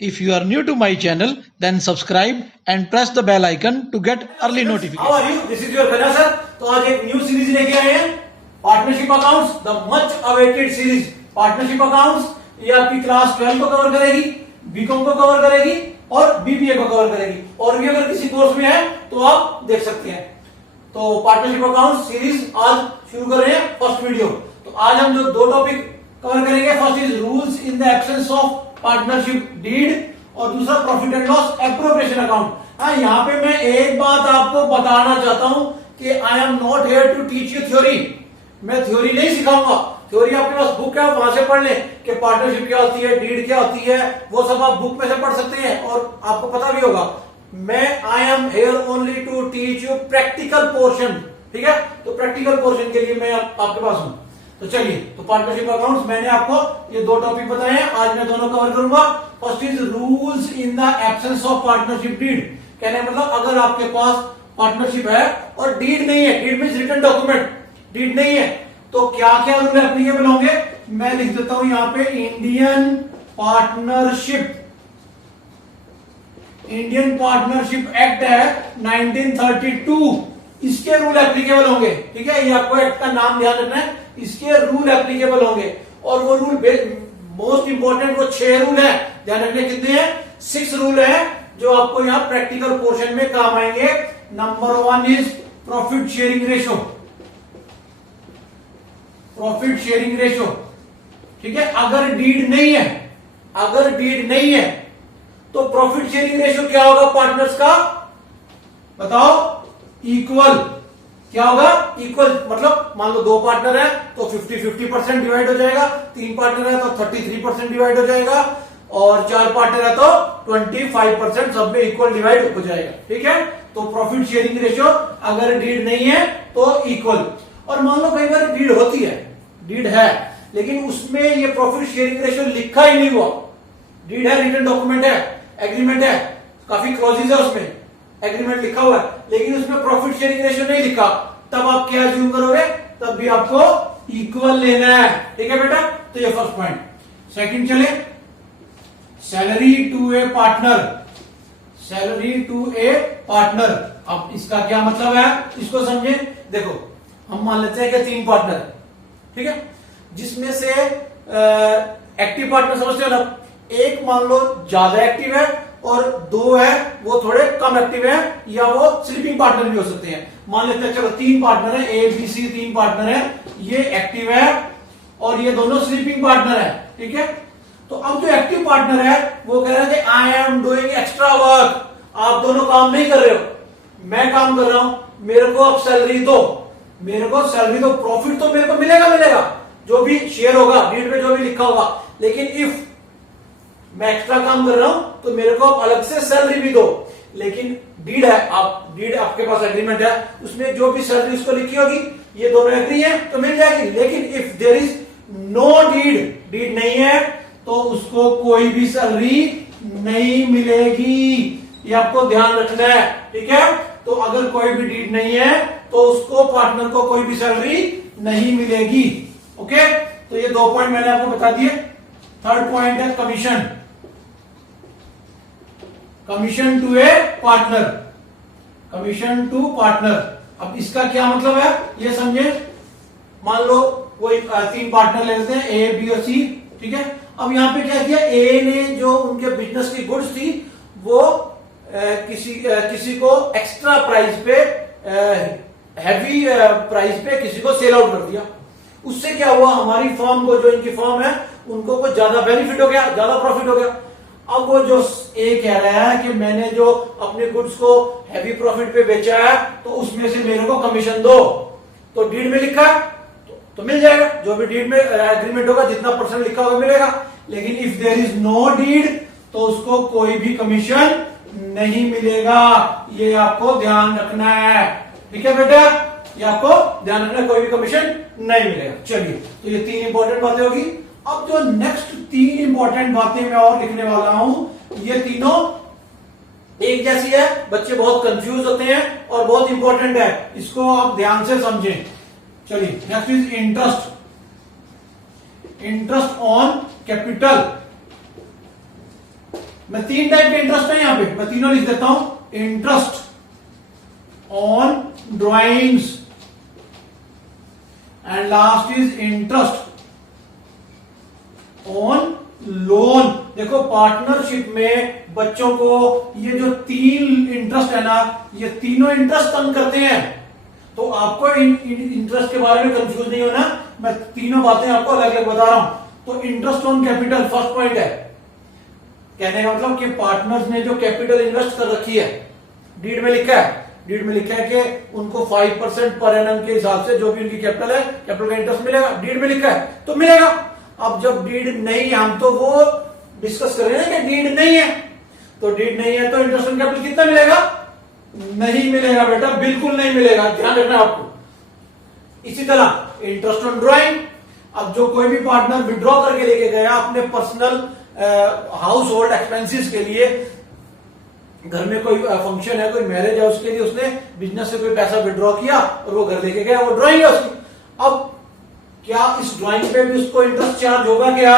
If you are new to my channel, then subscribe and press the bell icon to get early notification. How are you? This is your Khanna sir. तो आज एक new series लेके आए हैं, partnership accounts, the much awaited series. Partnership accounts ये आपकी class 12 को cover करेगी, बीकॉम को कवर करेगी और बीबीए को कवर करेगी। और भी अगर किसी कोर्स में है तो आप देख सकते हैं। तो पार्टनरशिप अकाउंट सीरीज आज शुरू कर रहे हैं, फर्स्ट वीडियो। तो आज हम जो दो टॉपिक कवर करेंगे, first is rules in the absence of partnership deed और दूसरा profit and loss appropriation account. हाँ, यहाँ पे मैं एक बात आपको बताना चाहता हूं कि I am not here to teach you theory. मैं थ्योरी नहीं सिखाऊंगा। थ्योरी आपके पास बुक है, वहां से पढ़ ले कि पार्टनरशिप क्या होती है, डीड क्या होती है, वो सब आप बुक में से पढ़ सकते हैं और आपको पता भी होगा। मैं I am here only to teach you practical portion. ठीक है, तो प्रैक्टिकल पोर्शन के लिए मैं आपके पास हूं। तो चलिए, तो पार्टनरशिप अकाउंट्स मैंने आपको ये दो टॉपिक बताए हैं, आज मैं दोनों कवर करूंगा। First is rules in the absence of partnership deed. कहने मतलब अगर आपके पास पार्टनरशिप है और डीड नहीं है, deed means written document, deed नहीं है, तो क्या क्या रूल एप्लीकेबल होंगे। मैं लिख देता हूं यहां पे इंडियन पार्टनरशिप एक्ट है 1932, इसके रूल एप्लीकेबल होंगे। ठीक है, ये आपको एक्ट का नाम ध्यान रखना है, इसके रूल एप्लीकेबल होंगे। और वो रूल मोस्ट इंपॉर्टेंट वो 6 रूल है, ध्यान रखने कितने हैं, 6 रूल है जो आपको यहां प्रैक्टिकल पोर्शन में काम आएंगे। Number 1 is profit sharing ratio. Profit sharing ratio, ठीक है, अगर डीड नहीं है तो प्रॉफिट शेयरिंग रेशो क्या होगा पार्टनर्स का, बताओ। इक्वल क्या होगा, इक्वल मतलब मान लो 2 पार्टनर है तो 50-50% डिवाइड हो जाएगा, 3 पार्टनर है तो 33% डिवाइड हो जाएगा और 4 पार्टनर है तो 25% सब में इक्वल डिवाइड हो जाएगा। ठीक है, तो प्रॉफिट शेयरिंग रेशियो अगर डीड नहीं है तो इक्वल। और मान लो कई बार डीड होती है, डीड है लेकिन उसमें ये प्रॉफिट शेयरिंग रेशियो लिखा ही नहीं हुआ। डीड है, रिटन डॉक्यूमेंट है, एग्रीमेंट है, काफी क्लॉजेज है उसमें, एग्रीमेंट लिखा हुआ है लेकिन उसमें प्रॉफिट शेयरिंग रेशियो नहीं लिखा, तब आप क्या अज्यूम करोगे, तब भी आपको इक्वल लेना है। ठीक है बेटा, तो ये फर्स्ट पॉइंट। सेकंड चले, salary to a partner. Salary to a partner, अब इसका क्या मतलब है, इसको समझे। देखो, हम मान लेते हैं कि 3 पार्टनर, ठीक है, जिसमें से एक्टिव पार्टनर समझते हो ना, एक मान लो ज्यादा एक्टिव है और 2 है वो थोड़े कम एक्टिव है, या वो स्लीपिंग पार्टनर भी हो सकते हैं। मान लेते हैं चलो 3 पार्टनर है, ए बी सी 3 पार्टनर है, ये एक्टिव है और ये दोनों स्लीपिंग पार्टनर है। ठीक है, तो अब जो एक्टिव पार्टनर है वो कह रहा है कि I am doing extra work. आप दोनों काम नहीं कर रहे हो, मैं काम कर रहा हूं, मेरे को अब सैलरी दो, मेरे को सैलरी दो। प्रॉफिट तो मेरे को मिलेगा जो भी शेयर होगा, डीड में जो भी लिखा होगा, लेकिन इफ मैं एक्स्ट्रा काम कर रहा हूं तो मेरे को अलग से सैलरी भी दो। लेकिन डीड है, आप डीड आपके पास एग्रीमेंट है, उसमें जो भी सैलरी उसको लिखी होगी, ये दोनों एग्री है तो मिल जाएगी। लेकिन if there is no deed नहीं है तो उसको कोई भी सैलरी नहीं मिलेगी, ये आपको ध्यान रखना है। ठीक है, तो अगर कोई भी डीड नहीं है तो उसको पार्टनर को कोई भी सैलरी नहीं मिलेगी। ओके, तो ये 2 पॉइंट मैंने आपको बता दिए। थर्ड पॉइंट है commission. Commission to a partner, commission to partner. अब इसका क्या मतलब है ये समझे। मान लो कोई 3 पार्टनर लेते हैं, ए बी और सी। ठीक है, अब यहां पे क्या किया, ए ने जो उनके बिजनेस की गुड्स थी वो किसी को एक्स्ट्रा प्राइस पे, हैवी प्राइस पे किसी को सेल आउट कर दिया। उससे क्या हुआ, हमारी फर्म को, जो इनकी फर्म है, उनको कुछ ज्यादा बेनिफिट हो गया, ज्यादा प्रॉफिट हो गया। अब वो जो ए कह रहा है कि मैंने जो अपने गुड्स को हैवी प्रॉफिट पे बेचा है तो उसमें से मेरे को कमीशन दो, तो डीड में लिखा है तो मिल जाएगा, जो भी डीड में एग्रीमेंट होगा जितना परसेंट लिखा होगा मिलेगा। लेकिन if there is no deed तो उसको कोई भी कमीशन नहीं मिलेगा, ये आपको ध्यान रखना है। ठीक है बेटा, ये आपको ध्यान रखना है, कोई भी कमीशन नहीं मिलेगा। चलिए, तो ये 3 इंपॉर्टेंट बातें होगी। अब जो नेक्स्ट 3 इंपॉर्टेंट बातें मैं और लिखने वाला हूं, ये तीनों एक जैसी है, बच्चे बहुत कंफ्यूज होते हैं और बहुत इंपॉर्टेंट है, इसको आप ध्यान से समझें। चलिए, next is interest. Interest on capital. मैं 3 टाइप के इंटरेस्ट है यहां पे, मैं तीनों लिख देता हूं। Interest on drawings and last is interest on loan. देखो पार्टनरशिप में बच्चों को ये जो 3 इंटरेस्ट है ना, ये तीनों इंटरेस्ट तंग करते हैं। तो आपको इंटरेस्ट के बारे में कंफ्यूज नहीं होना, मैं तीनों बातें आपको अलग अलग बता रहा हूं। तो interest on capital first point है, कहने का मतलब कि पार्टनर्स ने जो कैपिटल इन्वेस्ट कर रखी है, डीड में लिखा है, डीड में लिखा है कि उनको 5% पर एनम के हिसाब से जो भी उनकी कैपिटल है, कैपिटल का इंटरेस्ट मिलेगा। डीड में लिखा है तो मिलेगा। अब जब डीड नहीं है, हम तो वो डिस्कस कर रहे हैं कि डीड नहीं है, तो डीड नहीं है तो इंटरेस्ट ऑन कैपिटल कितना मिलेगा? नहीं मिलेगा बेटा, बिल्कुल नहीं मिलेगा, ध्यान रखना आपको। इसी तरह इंटरेस्ट ऑन ड्राइंग, अब जो कोई भी पार्टनर विड्रॉ करके लेके गया अपने पर्सनल हाउस होल्ड एक्सपेंसिस के लिए, घर में कोई फंक्शन है, कोई मैरिज है, उसके लिए उसने बिजनेस से कोई पैसा विड्रॉ किया और वो घर लेके गया, वो ड्राइंग है उसकी। अब क्या इस ड्राइंग पे भी उसको इंटरेस्ट चार्ज होगा क्या?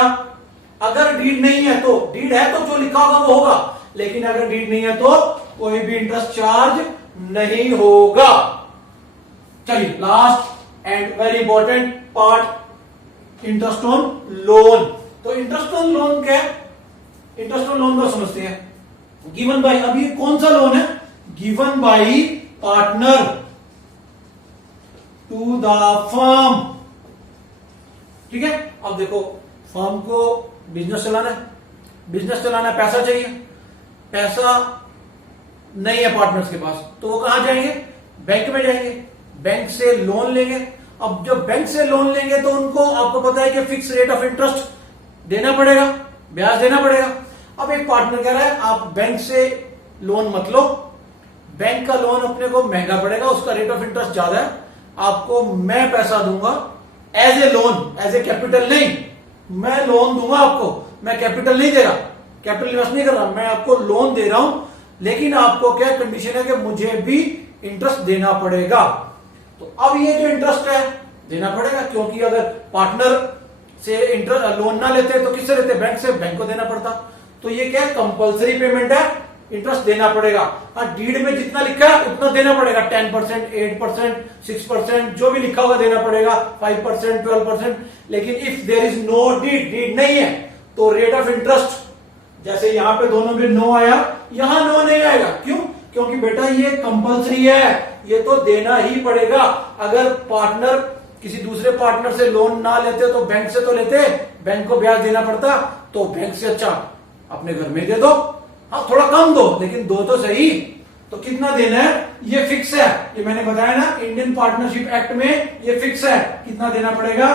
अगर डीड नहीं है तो, डीड है तो जो लिखा होगा वो होगा, लेकिन अगर डीड नहीं है तो कोई भी इंटरेस्ट चार्ज नहीं होगा। चलिए last and very important part, interest on loan. तो इंटरेस्ट ऑन लोन क्या है? इंटरेस्ट ऑन लोन को समझते हैं। गिवन बाय, अब ये कौन सा लोन है? Given by partner to the firm. ठीक है, अब देखो फर्म को बिजनेस चलाना है, बिजनेस चलाना है, पैसा चाहिए, पैसा नहीं है पार्टनर्स के पास, तो वो कहां जाएंगे? बैंक में जाएंगे, बैंक से लोन लेंगे। अब जब बैंक से लोन लेंगे तो उनको, आपको पता है कि फिक्स रेट ऑफ इंटरेस्ट देना पड़ेगा, ब्याज देना पड़ेगा। अब एक पार्टनर कह रहा है आप बैंक से लोन मत लो, बैंक का लोन अपने को महंगा पड़ेगा, उसका रेट ऑफ इंटरेस्ट ज्यादा है, आपको मैं पैसा दूंगा as a loan, as a capital नहीं, मैं लोन दूंगा आपको, मैं कैपिटल नहीं दे रहा, कैपिटल इन्वेस्ट नहीं कर रहा, मैं आपको लोन दे रहा हूं, लेकिन आपको क्या कंडीशन है कि मुझे भी इंटरेस्ट देना पड़ेगा। तो अब ये जो इंटरेस्ट है देना पड़ेगा, क्योंकि अगर पार्टनर से इंटरेस्ट लोन ना लेते तो किससे लेते? बैंक से, बैंक को देना पड़ता। तो ये क्या कंपल्सरी पेमेंट है, इंटरेस्ट देना पड़ेगा। हाँ, डीड में जितना लिखा है उतना देना पड़ेगा, 10%, 8%, 6%, जो भी लिखा होगा देना पड़ेगा, 5%, 12%। लेकिन if there is no deed, deed नहीं है, तो रेट ऑफ इंटरेस्ट, जैसे यहां पे दोनों में नो आया, यहां नो नहीं आएगा। क्यों? क्योंकि बेटा ये कंपल्सरी है, ये तो देना ही पड़ेगा। अगर पार्टनर किसी दूसरे पार्टनर से लोन ना लेते तो बैंक से तो लेते, बैंक को ब्याज देना पड़ता, तो बैंक से अच्छा अपने घर में दे दो, हाँ थोड़ा कम दो, लेकिन दो तो सही। तो कितना देना है ये फिक्स है, ये मैंने बताया ना इंडियन पार्टनरशिप एक्ट में ये फिक्स है, कितना देना पड़ेगा?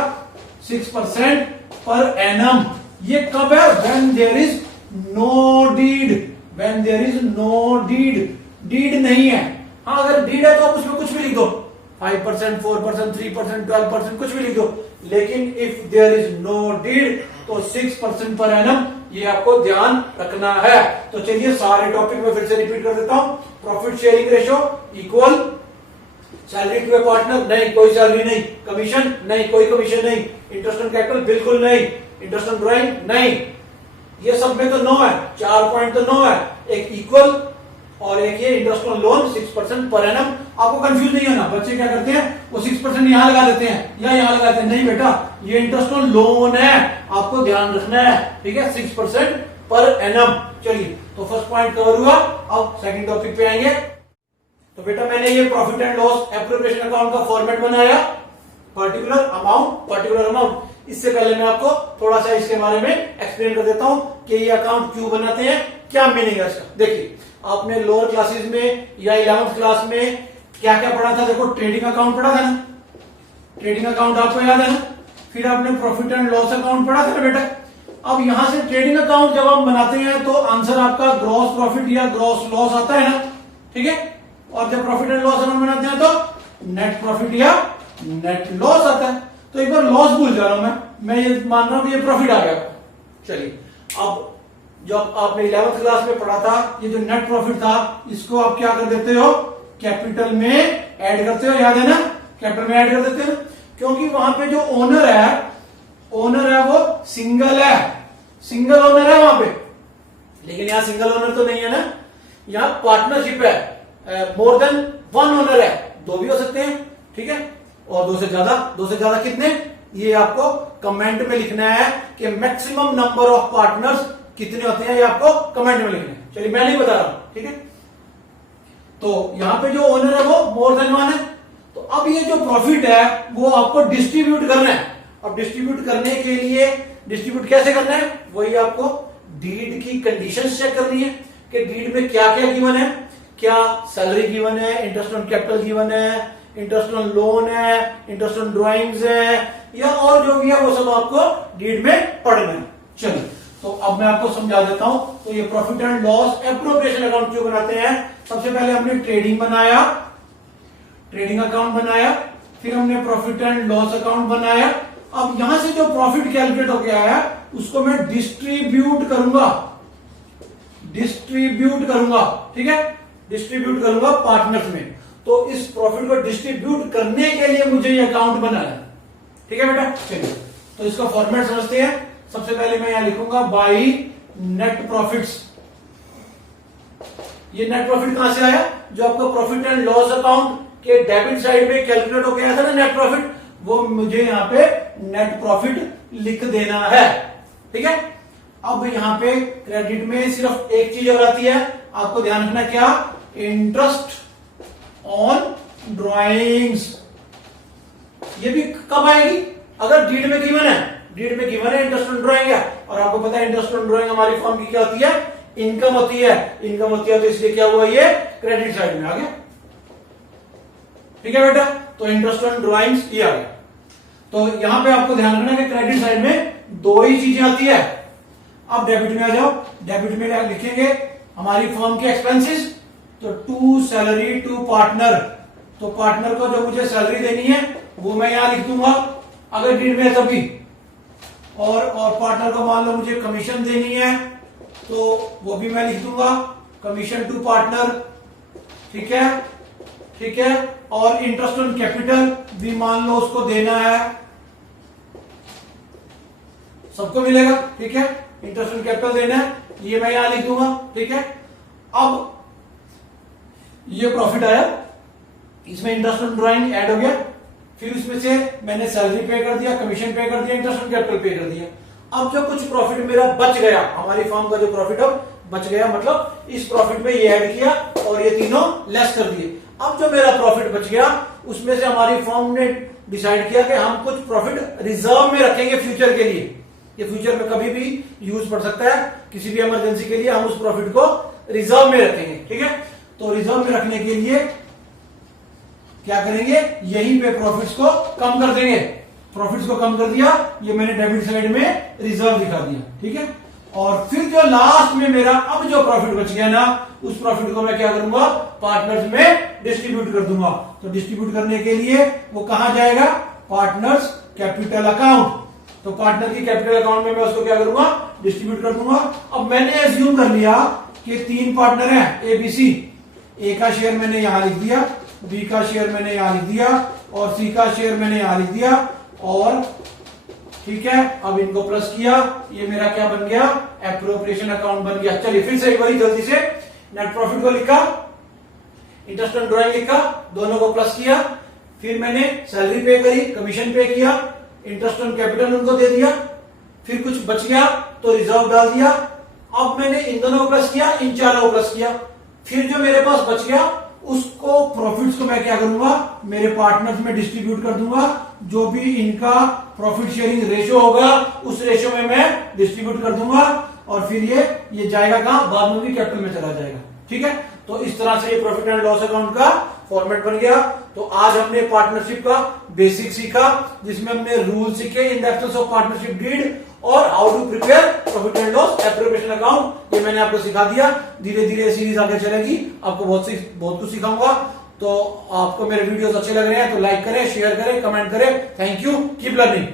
6% पर एनम। ये कब है? When there is no deed, when there is no deed, deed नहीं है। हाँ अगर डीड है तो आप उसमें कुछ भी लिख दो, 5%, 4%, 3%, 12%, कुछ भी लिख दो, लेकिन if there is no deed तो 6% पर एनम, ये आपको ध्यान रखना है। तो चलिए सारे टॉपिक में फिर से रिपीट कर देता हूं। Profit sharing ratio equal salary to a partner, नहीं कोई सैलरी नहीं, कमीशन नहीं कोई कमीशन नहीं, इंटरेस्ट ऑन कैपिटल बिल्कुल नहीं, इंटरेस्ट ऑन ड्राइंग नहीं, ये सब में तो नो है, 4 पॉइंट तो नो है, एक इक्वल और एक ये interest on loan 6% per annum. आपको कंफ्यूज नहीं होना, बच्चे क्या करते हैं वो 6% यहां लगा देते हैं या यहां लगा देते हैं, नहीं बेटा ये इंटरेस्ट ऑन लोन है, आपको ध्यान रखना है, ठीक है, 6% पर एनम। चलिए तो फर्स्ट पॉइंट कवर हुआ, अब सेकंड टॉपिक पे आएंगे। तो बेटा मैंने ये profit and loss appropriation account का फॉर्मेट बनाया, पर्टिकुलर अमाउंट। इससे पहले मैं आपको थोड़ा सा इसके बारे में एक्सप्लेन कर देता हूं कि ये अकाउंट क्यों बनाते हैं, क्या मीनिंग है इसका। देखिए आपने लोअर क्लासेस में या 11th क्लास में क्या क्या पढ़ा था? देखो ट्रेडिंग अकाउंट पढ़ा था ना, ट्रेडिंग अकाउंट आपको याद है ना, फिर आपने प्रॉफिट एंड लॉस अकाउंट पढ़ा था ना बेटा। अब यहां से ट्रेडिंग अकाउंट जब हम बनाते हैं तो आंसर आपका ग्रॉस प्रॉफिट या ग्रॉस लॉस आता है ना, ठीक है, और जब प्रॉफिट एंड लॉस अकाउंट बनाते हैं तो नेट प्रॉफिट या नेट लॉस आता है। तो एक बार लॉस भूल जा रहा हूं मैं ये मान रहा हूं कि ये प्रॉफिट आ गया। चलिए अब जब आपने 11th क्लास में पढ़ा था, ये जो नेट प्रॉफिट था इसको आप क्या कर देते हो? कैपिटल में ऐड करते हो, याद है ना, कैपिटल में ऐड कर देते हो, क्योंकि वहां पे जो ओनर है वो सिंगल है, सिंगल ओनर है वहां पे, लेकिन यहाँ सिंगल ओनर तो नहीं है ना, यहाँ पार्टनरशिप है, मोर देन वन ओनर है, दो भी हो सकते हैं, ठीक है, और दो से ज्यादा कितने, ये आपको कमेंट में लिखना है कि मैक्सिमम नंबर ऑफ पार्टनर्स कितने होते हैं, ये आपको कमेंट में लिखना है। चलिए मैं नहीं बता रहा हूं, ठीक है। तो यहां पे जो ओनर है वो मोर देन वन है। तो अब ये जो प्रॉफिट है वो आपको डिस्ट्रीब्यूट करना है। अब डिस्ट्रीब्यूट करने के लिए डिस्ट्रीब्यूट कैसे करना है, वही आपको डीड की कंडीशंस चेक करनी है कि डीड में क्या क्या गिवन है, क्या सैलरी गिवन है, इंटरेस्ट ऑन कैपिटल गिवन है, इंटरेस्ट ऑन लोन है, इंटरेस्ट ऑन ड्राइंग्स है, या और जो भी है वो सब आपको डीड में पढ़ना है। चलिए तो अब मैं आपको समझा देता हूं। तो ये profit and loss appropriation account क्यों बनाते हैं, सबसे पहले हमने ट्रेडिंग बनाया, ट्रेडिंग अकाउंट बनाया, फिर हमने प्रॉफिट एंड लॉस अकाउंट बनाया। अब यहां से जो प्रॉफिट कैलकुलेट हो गया है उसको मैं डिस्ट्रीब्यूट करूंगा, ठीक है, डिस्ट्रीब्यूट करूंगा पार्टनर्स में। तो इस प्रॉफिट को डिस्ट्रीब्यूट करने के लिए मुझे ये अकाउंट बनाना है, ठीक है बेटा। चलिए तो इसका फॉर्मेट समझते हैं। सबसे पहले मैं यहां लिखूंगा बाई नेट प्रॉफिट्स। ये नेट प्रॉफिट कहां से आया, जो आपका प्रॉफिट एंड लॉस अकाउंट के डेबिट साइड में कैलकुलेट हो गया था ना नेट प्रॉफिट, वो मुझे यहां पे नेट प्रॉफिट लिख देना है, ठीक है। अब यहां पे क्रेडिट में सिर्फ एक चीज और आती है, आपको ध्यान रखना, क्या, इंटरेस्ट ऑन ड्राइंग्स। ये भी कब आएगी, अगर डीड में गिवन है, डीड में गिवन है इंटरेस्ट ऑन ड्राइंग है, और आपको पता है इंटरेस्ट ऑन ड्राइंग हमारी फॉर्म की क्या होती है, इनकम होती है, इनकम होती है, तो इसलिए क्या हुआ, ये क्रेडिट साइड में आ गया, ठीक है बेटा। तो इंटरेस्ट ऑन ड्राइंग्स ये आ गया। तो यहां पे आपको ध्यान रखना कि क्रेडिट साइड में दो ही चीजें आती है। अब डेबिट में आ जाओ, डेबिट में लिखेंगे हमारी फर्म के एक्सपेंसेस, तो टू सैलरी टू पार्टनर, तो पार्टनर को जो मुझे सैलरी देनी है वो मैं यहां लिख दूंगा अगर डीड में है तभी, और पार्टनर को मान लो मुझे कमीशन देनी है तो वो भी मैं लिख दूंगा कमीशन टू पार्टनर, ठीक है, ठीक है। और इंटरेस्ट ऑन कैपिटल भी मान लो उसको देना है, सबको मिलेगा, ठीक है, इंटरेस्ट ऑन कैपिटल देना है, ये मैं यहां लिख दूंगा, ठीक है। अब ये प्रॉफिट आया, इसमें इंटरेस्ट ऑन ड्राइंग ऐड हो गया, फिर उसमें से मैंने सैलरी पे कर दिया, कमीशन पे कर दिया, इंटरेस्ट ऑन कैपिटल पे कर दिया। अब जो कुछ प्रॉफिट मेरा बच गया, हमारी फर्म का जो प्रॉफिट अब बच गया, मतलब इस प्रॉफिट में ये ऐड किया और ये तीनों लेस कर दिए। अब जो मेरा प्रॉफिट बच गया उसमें से हमारी फर्म ने डिसाइड किया कि हम कुछ प्रॉफिट रिजर्व में रखेंगे फ्यूचर के लिए, ये फ्यूचर में कभी भी यूज पड़ सकता है, किसी भी इमरजेंसी के लिए हम उस प्रॉफिट को रिजर्व में रखेंगे, ठीक है। तो रिजर्व में रखने के लिए क्या करेंगे, यहीं पे प्रॉफिट्स को कम कर देंगे, प्रॉफिट्स को कम कर दिया, ये मैंने डेबिट साइड में रिजर्व दिखा दिया, ठीक है। और फिर जो लास्ट में मेरा अब जो प्रॉफिट बच गया ना, उस प्रॉफिट को मैं क्या करूंगा, पार्टनर्स में डिस्ट्रीब्यूट कर दूंगा। तो डिस्ट्रीब्यूट करने के लिए वो कहां जाएगा, पार्टनर्स कैपिटल अकाउंट। तो पार्टनर की कैपिटल अकाउंट में मैं उसको क्या करूंगा, डिस्ट्रीब्यूट कर दूंगा। अब मैंने एज्यूम कर लिया कि तीन पार्टनर हैं ए बी सी, ए का शेयर मैंने यहां लिख दिया, बी का शेयर मैंने यहां लिख दिया, और सी का शेयर मैंने यहां लिख दिया, और ठीक है। अब इनको प्लस किया, ये मेरा क्या बन गया, एप्रोप्रिएशन अकाउंट बन गया। चलिए फिर से एक बार जल्दी से, नेट प्रॉफिट को लिखा, इंटरेस्ट ऑन ड्राइंग लिखा, दोनों को प्लस किया, फिर मैंने सैलरी पे करी, कमीशन पे किया, इंटरेस्ट ऑन कैपिटल उनको दे दिया, फिर कुछ बच गया तो रिजर्व डाल दिया। अब मैंने इन दोनों को प्लस किया, इन चारों को प्लस किया, फिर जो मेरे पास बच गया उसको प्रॉफिट्स को मैं क्या करूंगा, मेरे पार्टनर्स में डिस्ट्रीब्यूट कर दूंगा। जो भी इनका प्रॉफिट शेयरिंग रेशियो होगा उस रेशियो में मैं डिस्ट्रीब्यूट कर दूंगा, और फिर ये जाएगा कहां, बाद में भी कैपिटल में चला जाएगा, ठीक है। तो इस तरह से ये प्रॉफिट एंड लॉस अकाउंट का फॉर्मेट बन गया। तो आज हमने पार्टनरशिप का बेसिक सीखा, जिसमें हमने रूल सीखे in the absence of partnership deed और how to prepare profit and loss appropriation account, ये मैंने आपको सिखा दिया। धीरे धीरे सीरीज आगे चलेगी, आपको बहुत कुछ सिखाऊंगा। तो आपको मेरे वीडियोस अच्छे लग रहे हैं तो लाइक करें, शेयर करें, कमेंट करें। Thank you, keep learning.